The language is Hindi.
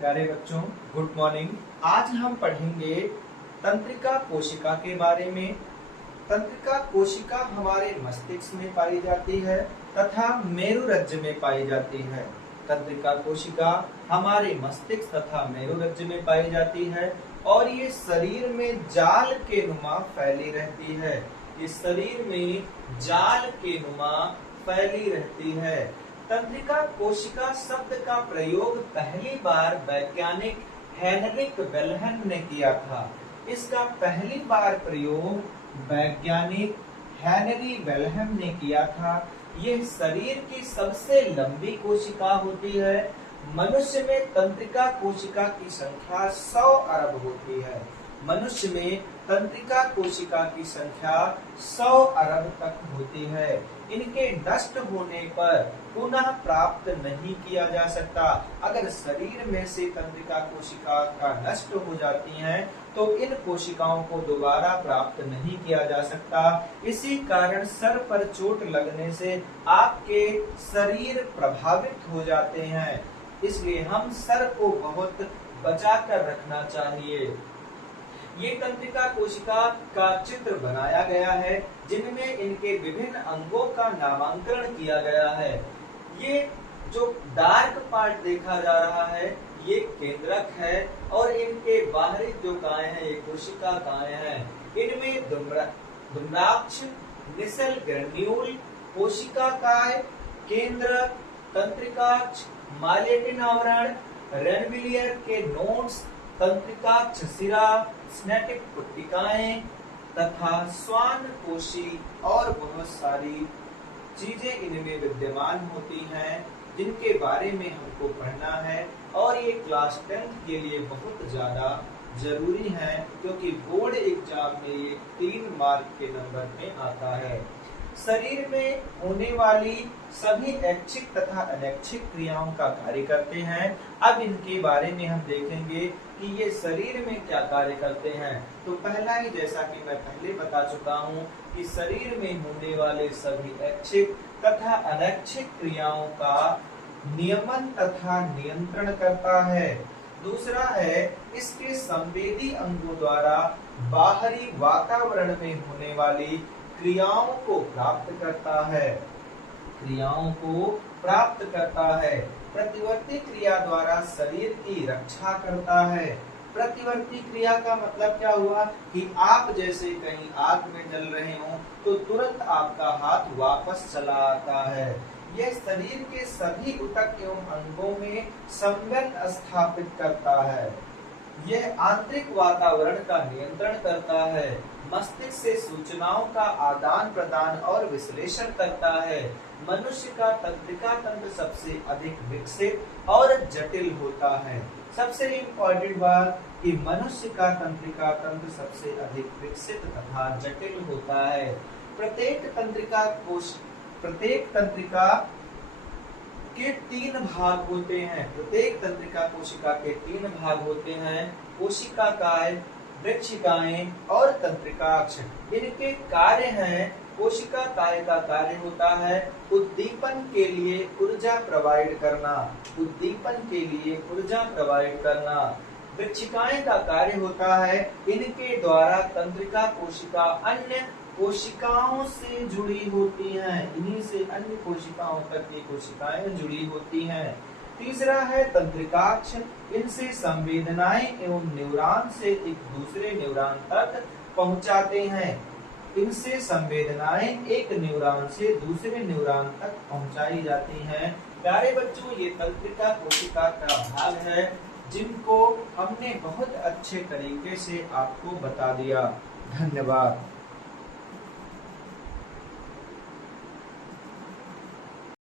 प्यारे बच्चों, गुड मॉर्निंग। आज हम पढ़ेंगे तंत्रिका कोशिका के बारे में। तंत्रिका कोशिका हमारे मस्तिष्क में पाई जाती है तथा मेरुरज्ज में पाई जाती है। तंत्रिका कोशिका हमारे मस्तिष्क तथा मेरुरज्ज में पाई जाती है और ये शरीर में जाल के नुमा फैली रहती है। इस शरीर में जाल के नुमा फैली रहती है। तंत्रिका कोशिका शब्द का प्रयोग पहली बार वैज्ञानिक हेनरिक वेल्हेम ने किया था। इसका पहली बार प्रयोग वैज्ञानिक हेनरी वेल्हेम ने किया था। यह शरीर की सबसे लंबी कोशिका होती है। मनुष्य में तंत्रिका कोशिका की संख्या 100 अरब होती है। मनुष्य में तंत्रिका कोशिका की संख्या 100 अरब तक होती है। इनके नष्ट होने पर पुनः प्राप्त नहीं किया जा सकता। अगर शरीर में से तंत्रिका कोशिका का नष्ट हो जाती हैं, तो इन कोशिकाओं को दोबारा प्राप्त नहीं किया जा सकता। इसी कारण सर पर चोट लगने से आपके शरीर प्रभावित हो जाते हैं। इसलिए हम सर को बहुत बचाकर रखना चाहिए। ये तंत्रिका कोशिका का चित्र बनाया गया है, जिनमें इनके विभिन्न अंगों का नामांकन किया गया है। ये जो डार्क पार्ट देखा जा रहा है, ये केंद्रक है और इनके बाहरी जो काय हैं, ये कोशिका काय हैं। इनमें धूम्राक्ष, निसेल ग्रेन्यूल, कोशिका काय, केंद्रक, तंत्रिकाक्ष, माइलेटिन आवरण, रेनविलियर के नोड्स, तंत्रिकाक्ष सिरा, स्नेटिक पुट्टिकाएं तथा श्वान कोशी और बहुत सारी चीजें इनमें विद्यमान होती हैं, जिनके बारे में हमको पढ़ना है। और ये क्लास 10th के लिए बहुत ज्यादा जरूरी है, क्योंकि बोर्ड एग्जाम में ये 3 मार्क के नंबर में आता है। शरीर में होने वाली सभी ऐच्छिक तथा अनैच्छिक क्रियाओं का कार्य करते हैं। अब इनके बारे में हम देखेंगे कि ये शरीर में क्या कार्य करते हैं। तो पहला ही, जैसा कि मैं पहले बता चुका हूँ, कि शरीर में होने वाले सभी ऐच्छिक तथा अनैच्छिक क्रियाओं का नियमन तथा नियंत्रण करता है। दूसरा है, इसके संवेदी अंगों द्वारा बाहरी वातावरण में होने वाली क्रियाओं को प्राप्त करता है। क्रियाओं को प्राप्त करता है। प्रतिवर्ती क्रिया द्वारा शरीर की रक्षा करता है। प्रतिवर्ती क्रिया का मतलब क्या हुआ कि आप जैसे कहीं आग में जल रहे हो, तो तुरंत आपका हाथ वापस चला आता है। यह शरीर के सभी ऊतक एवं अंगों में संवेद स्थापित करता है। यह आंतरिक वातावरण का नियंत्रण करता है। मस्तिष्क से सूचनाओं का आदान प्रदान और विश्लेषण करता है। मनुष्य का तंत्रिका तंत्र सबसे अधिक विकसित और जटिल होता है। सबसे इम्पोर्टेंट बात कि मनुष्य का तंत्रिका तंत्र सबसे अधिक विकसित तथा जटिल होता है। प्रत्येक तंत्रिका के 3 भाग होते हैं। प्रत्येक तंत्रिका कोशिका के 3 भाग होते हैं: कोशिका काय, वृक्षिकाएं और तंत्रिकाक्ष। इनके कार्य हैं: कोशिका काय का कार्य होता है उद्दीपन के लिए ऊर्जा प्रोवाइड करना। उद्दीपन के लिए ऊर्जा प्रोवाइड करना। वृक्षिकाएं का कार्य होता है इनके द्वारा तंत्रिका कोशिका अन्य कोशिकाओं से जुड़ी होती हैं। इन्हीं से अन्य कोशिकाओं तक की कोशिकाएं जुड़ी होती हैं। तीसरा है तंत्रिकाक्ष। इनसे संवेदनाएं एवं न्यूरॉन से एक दूसरे न्यूरॉन तक पहुंचाते हैं। इनसे संवेदनाएं एक न्यूरॉन से दूसरे न्यूरॉन तक पहुंचाई जाती हैं। प्यारे बच्चों, ये तंत्रिका कोशिका का भाग है, जिनको हमने बहुत अच्छे तरीके से आपको बता दिया। धन्यवाद।